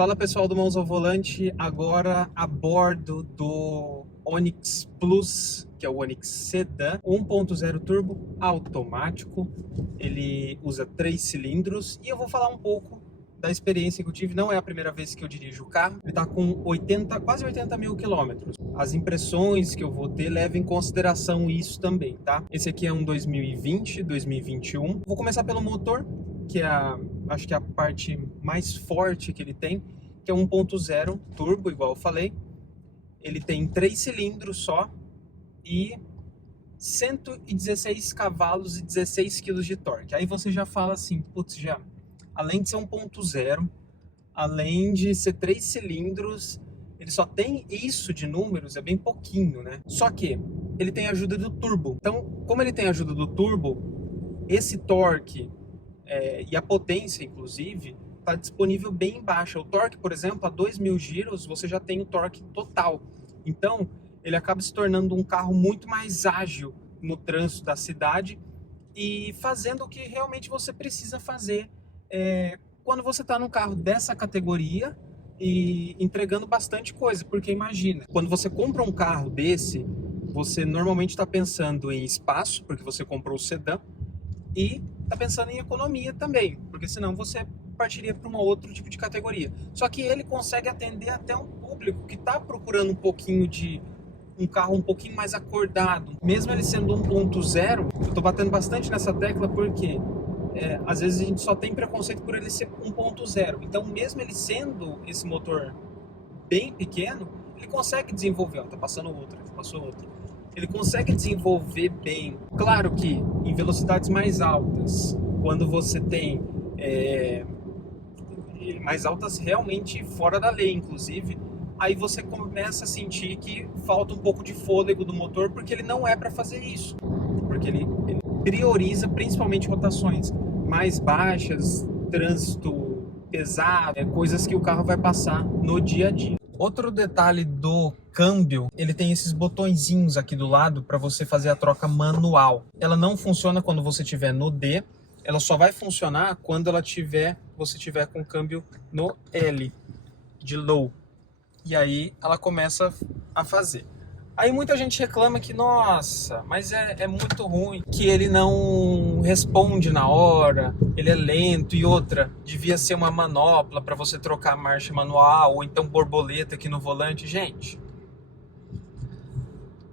Fala pessoal do Mãos ao Volante, agora a bordo do Onix Plus, que é o Onix Sedan 1.0 turbo automático. Ele usa 3 cilindros e eu vou falar um pouco da experiência que eu tive. Não é a primeira vez que eu dirijo o carro, ele está com quase 80 mil quilômetros. As impressões que eu vou ter levam em consideração isso também, tá? Esse aqui é um 2020, 2021. Vou começar pelo motor, que é acho que é a parte mais forte que ele tem, que é 1.0 turbo, igual eu falei. Ele tem 3 cilindros só e 116 cavalos e 16 kg de torque. Aí você já fala assim, putz, já, além de ser 1.0, além de ser 3 cilindros, ele só tem isso de números, é bem pouquinho, né? Só que ele tem a ajuda do turbo. Então, como ele tem a ajuda do turbo, esse torque e a potência, inclusive, está disponível bem baixa. O torque, por exemplo, a 2.000 giros, você já tem o torque total. Então, ele acaba se tornando um carro muito mais ágil no trânsito da cidade e fazendo o que realmente você precisa fazer quando você está num carro dessa categoria e entregando bastante coisa. Porque imagina, quando você compra um carro desse, você normalmente está pensando em espaço, porque você comprou o sedã, e está pensando em economia também, porque senão você partiria para um outro tipo de categoria. Só que ele consegue atender até um público que está procurando um pouquinho de um carro um pouquinho mais acordado. Mesmo ele sendo 1.0, eu estou batendo bastante nessa tecla porque às vezes a gente só tem preconceito por ele ser 1.0. Então, mesmo ele sendo esse motor bem pequeno, ele consegue desenvolver. Ó, tá passando outra, passou outra. Ele consegue desenvolver bem. Claro que em velocidades mais altas, quando você tem mais altas realmente fora da lei, inclusive, aí você começa a sentir que falta um pouco de fôlego do motor, porque ele não é para fazer isso. Porque ele prioriza principalmente rotações mais baixas, trânsito pesado, coisas que o carro vai passar no dia a dia. Outro detalhe do câmbio, ele tem esses botõezinhos aqui do lado para você fazer a troca manual. Ela não funciona quando você estiver no D, ela só vai funcionar quando você tiver com o câmbio no L, de low. E aí ela começa a fazer. Aí muita gente reclama que, nossa, mas é muito ruim, que ele não responde na hora, ele é lento, e outra, devia ser uma manopla para você trocar a marcha manual, ou então borboleta aqui no volante. Gente,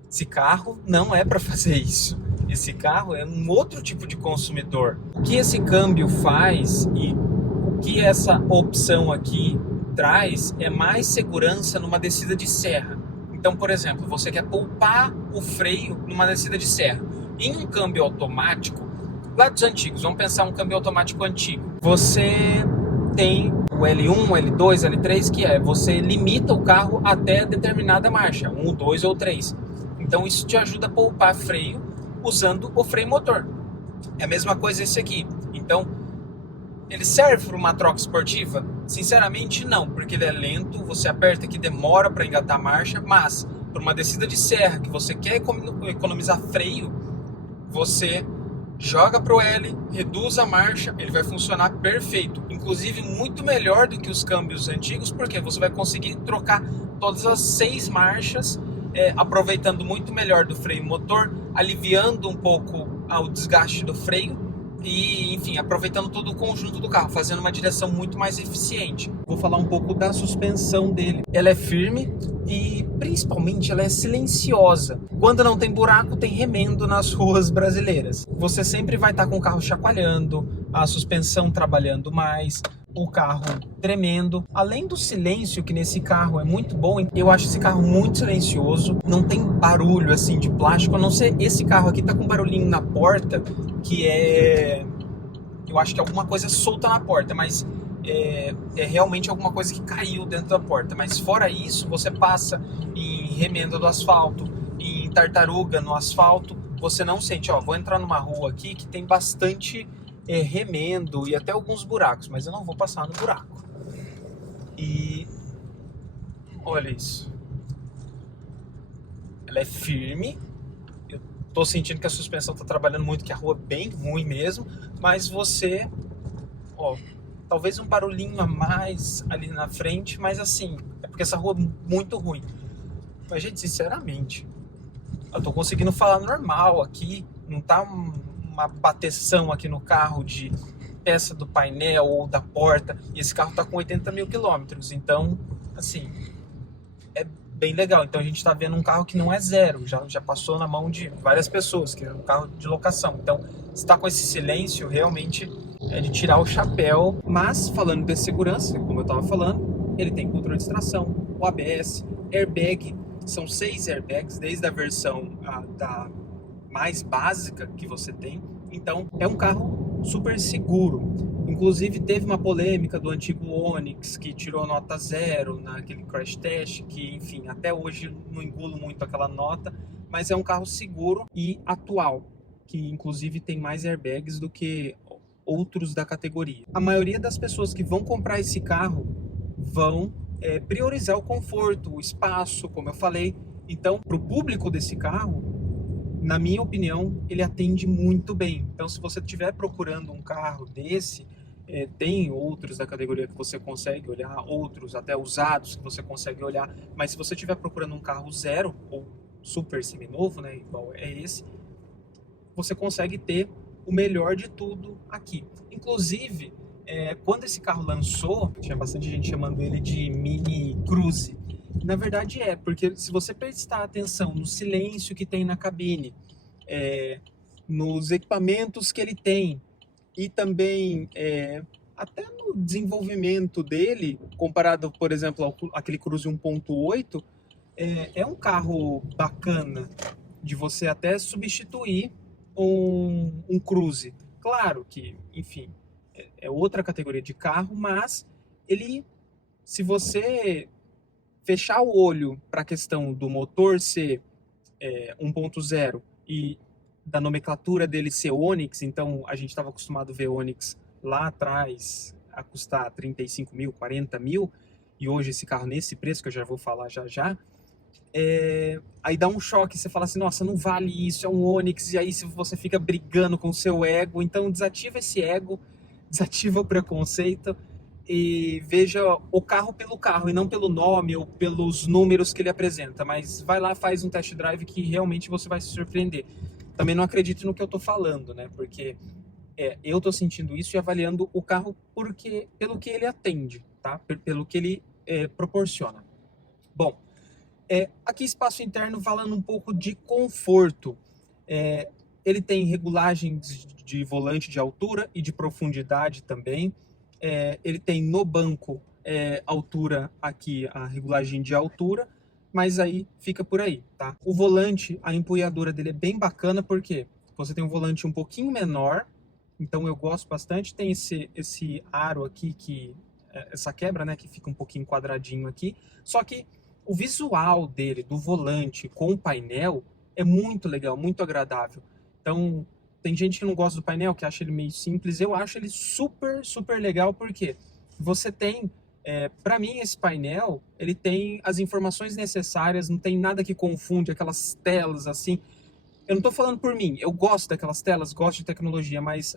esse carro não é para fazer isso. Esse carro é um outro tipo de consumidor. O que esse câmbio faz e o que essa opção aqui traz é mais segurança numa descida de serra. Então, por exemplo, você quer poupar o freio numa descida de serra. Em um câmbio automático, lá dos antigos, vamos pensar um câmbio automático antigo. Você tem o L1, L2, L3, que você limita o carro até determinada marcha, 1, 2 ou 3. Então isso te ajuda a poupar freio usando o freio motor. É a mesma coisa esse aqui. Então, ele serve para uma troca esportiva? Sinceramente não, porque ele é lento, você aperta aqui, demora para engatar a marcha, mas para uma descida de serra que você quer economizar freio, você joga para o L, reduz a marcha, ele vai funcionar perfeito, inclusive muito melhor do que os câmbios antigos, porque você vai conseguir trocar todas as 6 marchas, aproveitando muito melhor do freio motor, aliviando um pouco o desgaste do freio, e, enfim, aproveitando todo o conjunto do carro, fazendo uma direção muito mais eficiente. Vou falar um pouco da suspensão dele. Ela é firme e, principalmente, ela é silenciosa. Quando não tem buraco, tem remendo nas ruas brasileiras. Você sempre vai estar com o carro chacoalhando, a suspensão trabalhando mais, o carro tremendo. Além do silêncio, que nesse carro é muito bom, eu acho esse carro muito silencioso, não tem barulho assim de plástico, a não ser esse carro aqui tá com um barulhinho na porta, que eu acho que é alguma coisa solta na porta, mas é realmente alguma coisa que caiu dentro da porta. Mas fora isso, você passa em remenda do asfalto, em tartaruga no asfalto, você não sente. Vou entrar numa rua aqui que tem bastante remendo e até alguns buracos, mas eu não vou passar no buraco. E olha isso, ela é firme. Eu tô sentindo que a suspensão tá trabalhando muito, que a rua é bem ruim mesmo, mas você talvez um barulhinho a mais ali na frente, mas assim, é porque essa rua é muito ruim. Mas, gente, sinceramente, eu tô conseguindo falar normal aqui, não tá uma bateção aqui no carro de peça do painel ou da porta, e esse carro tá com 80 mil quilômetros, então, assim, é bem legal. Então a gente tá vendo um carro que não é zero, já passou na mão de várias pessoas, que é um carro de locação. Então, se tá com esse silêncio, realmente é de tirar o chapéu. Mas, falando de segurança, como eu tava falando, ele tem controle de tração, o ABS, airbag, são 6 airbags, desde a versão da mais básica que você tem. Então, é um carro super seguro. Inclusive, teve uma polêmica do antigo Onix, que tirou nota 0 naquele crash test, que, enfim, até hoje não engulo muito aquela nota, mas é um carro seguro e atual, que, inclusive, tem mais airbags do que outros da categoria. A maioria das pessoas que vão comprar esse carro vão priorizar o conforto, o espaço, como eu falei. Então, para o público desse carro, na minha opinião, ele atende muito bem. Então, se você estiver procurando um carro desse, tem outros da categoria que você consegue olhar, outros até usados que você consegue olhar, mas se você estiver procurando um carro zero, ou super seminovo, né, igual é esse, você consegue ter o melhor de tudo aqui. Inclusive, quando esse carro lançou, tinha bastante gente chamando ele de Mini Cruze. Na verdade porque se você prestar atenção no silêncio que tem na cabine, nos equipamentos que ele tem, e também até no desenvolvimento dele, comparado, por exemplo, àquele Cruze 1.8, é um carro bacana de você até substituir um Cruze. Claro que, enfim, é outra categoria de carro, mas ele, se você fechar o olho para a questão do motor ser 1.0 e da nomenclatura dele ser Onix, então a gente estava acostumado a ver Onix lá atrás a custar 35 mil, 40 mil, e hoje esse carro nesse preço, que eu já vou falar já, aí dá um choque, você fala assim, nossa, não vale isso, é um Onix, e aí você fica brigando com o seu ego. Então desativa esse ego, desativa o preconceito e veja o carro pelo carro e não pelo nome ou pelos números que ele apresenta, mas vai lá, faz um test drive que realmente você vai se surpreender. Também não acredite no que eu estou falando, né? Porque eu estou sentindo isso e avaliando o carro pelo que ele atende, tá? Pelo que ele proporciona. Bom, aqui espaço interno, falando um pouco de conforto. Ele tem regulagem de volante de altura e de profundidade também. Ele tem no banco altura aqui, a regulagem de altura, mas aí fica por aí, tá? O volante, a empunhadura dele é bem bacana, porque você tem um volante um pouquinho menor, então eu gosto bastante. Tem esse aro aqui, essa quebra, né, que fica um pouquinho quadradinho aqui, só que o visual dele, do volante com o painel, é muito legal, muito agradável. Então, tem gente que não gosta do painel, que acha ele meio simples. Eu acho ele super, super legal, porque você tem, para mim, esse painel, ele tem as informações necessárias, não tem nada que confunde aquelas telas assim. Eu não estou falando por mim, eu gosto daquelas telas, gosto de tecnologia, mas,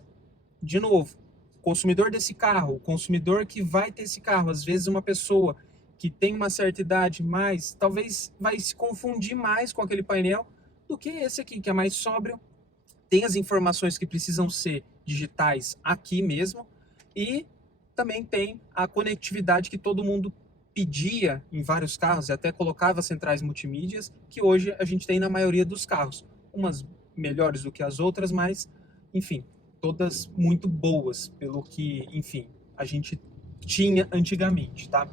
de novo, o consumidor desse carro, o consumidor que vai ter esse carro, às vezes uma pessoa que tem uma certa idade, mas talvez vai se confundir mais com aquele painel do que esse aqui, que é mais sóbrio. Tem as informações que precisam ser digitais aqui mesmo, e também tem a conectividade que todo mundo pedia em vários carros, e até colocava centrais multimídias, que hoje a gente tem na maioria dos carros. Umas melhores do que as outras, mas, enfim, todas muito boas, pelo que, enfim, a gente tinha antigamente, tá?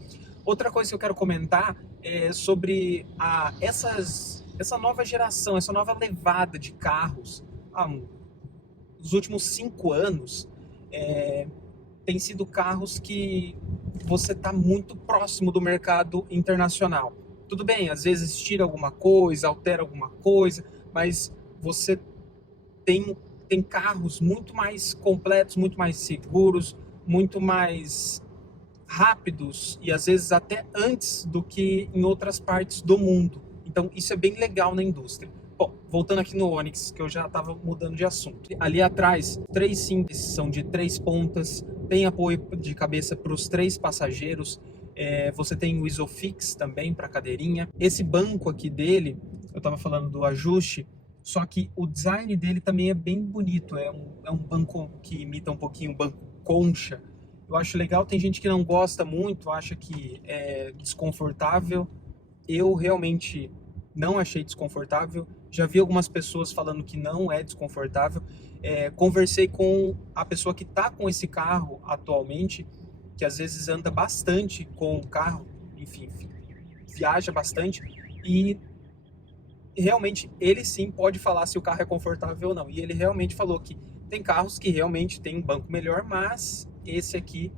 Outra coisa que eu quero comentar é sobre essa nova geração, essa nova levada de carros. Nos últimos 5 anos, tem sido carros que você está muito próximo do mercado internacional. Tudo bem, às vezes tira alguma coisa, altera alguma coisa, mas você tem carros muito mais completos, muito mais seguros, muito mais rápidos e às vezes até antes do que em outras partes do mundo. Então isso é bem legal na indústria. Bom, voltando aqui no Onix, que eu já estava mudando de assunto. Ali atrás, 3 simples são de 3 pontas, tem apoio de cabeça para os 3 passageiros, você tem o Isofix também para cadeirinha. Esse banco aqui dele, eu estava falando do ajuste, só que o design dele também é bem bonito, é um banco que imita um pouquinho o banco concha. Eu acho legal, tem gente que não gosta muito, acha que é desconfortável. Eu realmente não achei desconfortável. Já vi algumas pessoas falando que não é desconfortável. Conversei com a pessoa que está com esse carro atualmente, que às vezes anda bastante com o carro, enfim, viaja bastante, e realmente ele sim pode falar se o carro é confortável ou não. E ele realmente falou que tem carros que realmente tem um banco melhor, mas esse aqui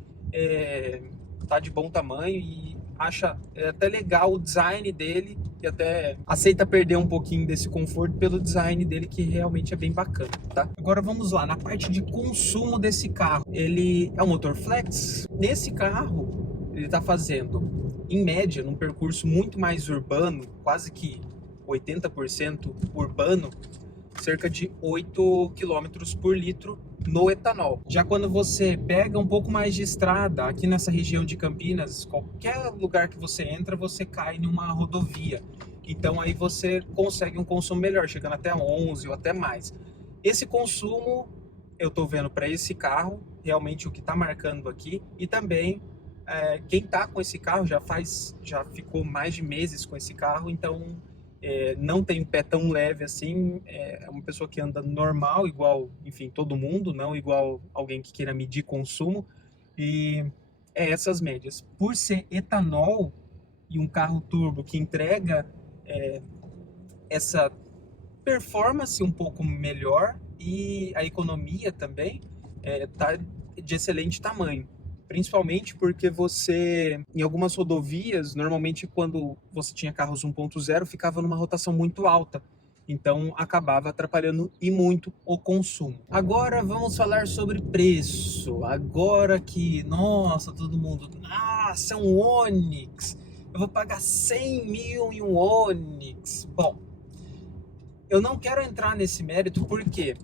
tá de bom tamanho e acha até legal o design dele e até aceita perder um pouquinho desse conforto pelo design dele, que realmente é bem bacana, tá? Agora vamos lá, na parte de consumo desse carro. Ele é um motor flex. Nesse carro, ele tá fazendo, em média, num percurso muito mais urbano, quase que 80% urbano, cerca de 8 km por litro no etanol. Já quando você pega um pouco mais de estrada, aqui nessa região de Campinas, qualquer lugar que você entra, você cai numa rodovia. Então aí você consegue um consumo melhor, chegando até 11 ou até mais. Esse consumo eu tô vendo para esse carro, realmente o que tá marcando aqui, e também quem tá com esse carro já ficou mais de meses com esse carro, então não tem pé tão leve assim, é uma pessoa que anda normal, igual, enfim, todo mundo, não igual alguém que queira medir consumo, e essas médias. Por ser etanol e um carro turbo que entrega essa performance um pouco melhor e a economia também tá de excelente tamanho. Principalmente porque você, em algumas rodovias, normalmente quando você tinha carros 1.0, ficava numa rotação muito alta. Então acabava atrapalhando e muito o consumo. Agora vamos falar sobre preço. Agora que, nossa, todo mundo, nossa, é um Onix. Eu vou pagar 100 mil em um Onix. Bom, eu não quero entrar nesse mérito porque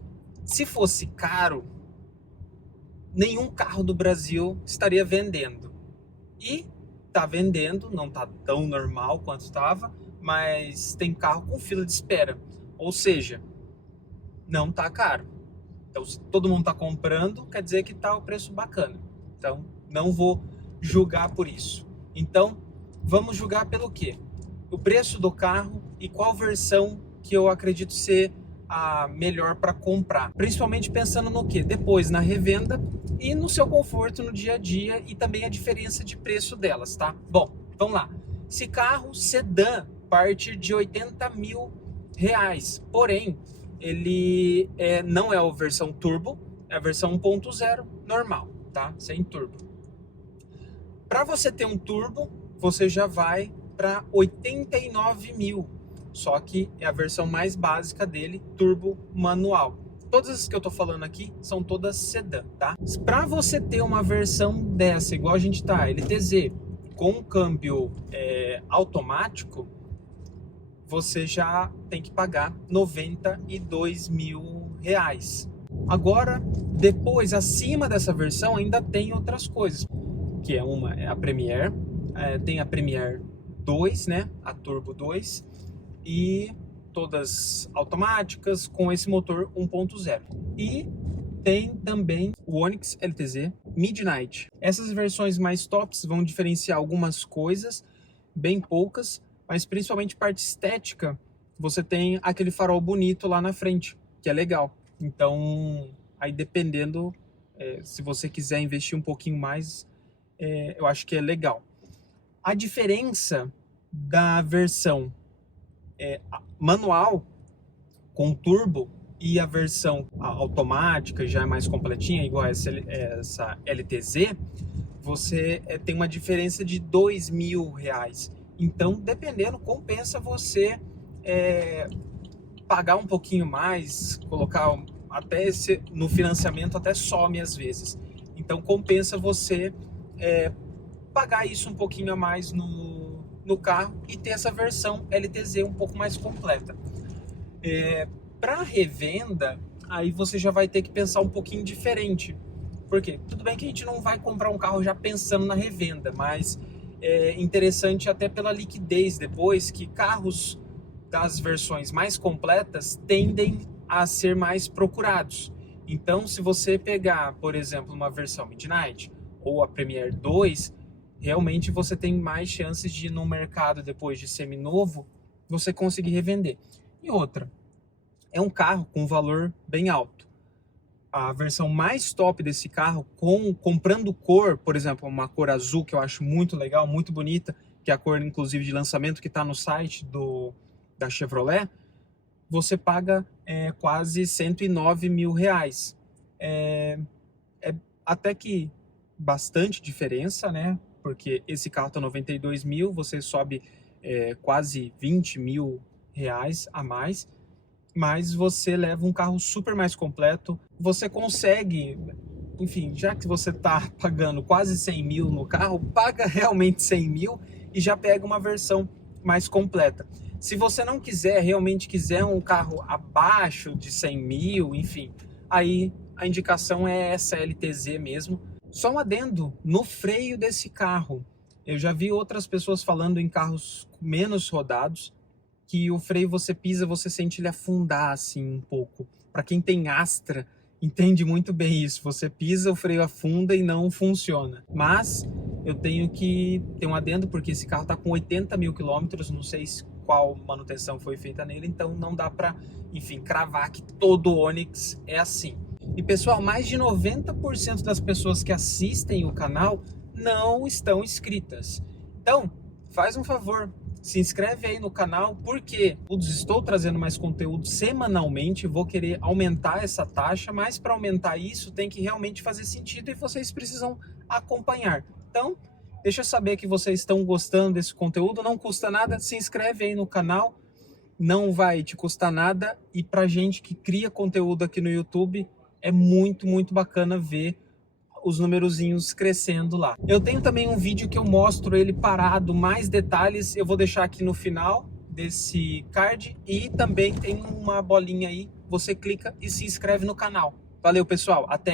se fosse caro, nenhum carro do Brasil estaria vendendo. E tá vendendo, não tá tão normal quanto estava, mas tem carro com fila de espera. Ou seja, não tá caro. Então, se todo mundo tá comprando, quer dizer que tá o preço bacana. Então, não vou julgar por isso. Então, vamos julgar pelo quê? O preço do carro e qual versão que eu acredito ser a melhor para comprar. Principalmente pensando no quê? Depois na revenda e no seu conforto no dia a dia e também a diferença de preço delas, tá? Bom, vamos lá. Esse carro sedã parte de 80 mil reais, porém ele não é a versão turbo, é a versão 1.0 normal, tá? Sem turbo. Para você ter um turbo, você já vai para 89 mil, só que é a versão mais básica dele, turbo manual. Todas as que eu tô falando aqui são todas sedã, tá? Para você ter uma versão dessa, igual a gente tá, LTZ, com um câmbio automático, você já tem que pagar 92 mil reais. Agora, depois, acima dessa versão, ainda tem outras coisas, que é a Premier, tem a Premier 2, né, a Turbo 2, e todas automáticas com esse motor 1.0. E tem também o Onix LTZ Midnight. Essas versões mais tops vão diferenciar algumas coisas, bem poucas, mas principalmente parte estética. Você tem aquele farol bonito lá na frente, que é legal. Então, aí dependendo, se você quiser investir um pouquinho mais, eu acho que é legal. A diferença da versão manual com turbo e a versão automática, já é mais completinha, igual essa LTZ, você tem uma diferença de 2 mil reais. Então, dependendo, compensa você pagar um pouquinho mais, colocar até no financiamento, até some às vezes. Então, compensa você pagar isso um pouquinho a mais no carro e ter essa versão LTZ um pouco mais completa. Para revenda, aí você já vai ter que pensar um pouquinho diferente, Por quê? Tudo bem que a gente não vai comprar um carro já pensando na revenda, mas é interessante até pela liquidez depois, que carros das versões mais completas tendem a ser mais procurados. Então, se você pegar, por exemplo, uma versão Midnight ou a Premier 2, realmente você tem mais chances de, no mercado depois de seminovo, você conseguir revender. E outra, é um carro com valor bem alto. A versão mais top desse carro, comprando cor, por exemplo, uma cor azul que eu acho muito legal, muito bonita, que é a cor inclusive de lançamento que está no site da Chevrolet, você paga quase 109 mil reais. É até que bastante diferença, né? Porque esse carro está 92 mil, você sobe quase 20 mil reais a mais, mas você leva um carro super mais completo. Você consegue, enfim, já que você está pagando quase 100 mil no carro, paga realmente 100 mil e já pega uma versão mais completa. Se você não quiser, realmente quiser um carro abaixo de 100 mil, enfim, aí a indicação é essa LTZ mesmo. Só um adendo no freio desse carro. Eu já vi outras pessoas falando em carros menos rodados, que o freio você pisa, você sente ele afundar assim um pouco. Para quem tem Astra, entende muito bem isso. Você pisa, o freio afunda e não funciona. Mas eu tenho que ter um adendo, porque esse carro está com 80 mil quilômetros, não sei qual manutenção foi feita nele, então não dá para, enfim, cravar que todo Onix é assim. E pessoal, mais de 90% das pessoas que assistem o canal não estão inscritas. Então, faz um favor, se inscreve aí no canal, porque estou trazendo mais conteúdo semanalmente, vou querer aumentar essa taxa, mas para aumentar isso tem que realmente fazer sentido e vocês precisam acompanhar. Então, deixa eu saber que vocês estão gostando desse conteúdo, não custa nada, se inscreve aí no canal, não vai te custar nada, e pra gente que cria conteúdo aqui no YouTube, é muito, muito bacana ver os numerozinhos crescendo lá. Eu tenho também um vídeo que eu mostro ele parado, mais detalhes, eu vou deixar aqui no final desse card, e também tem uma bolinha aí, você clica e se inscreve no canal. Valeu pessoal, até!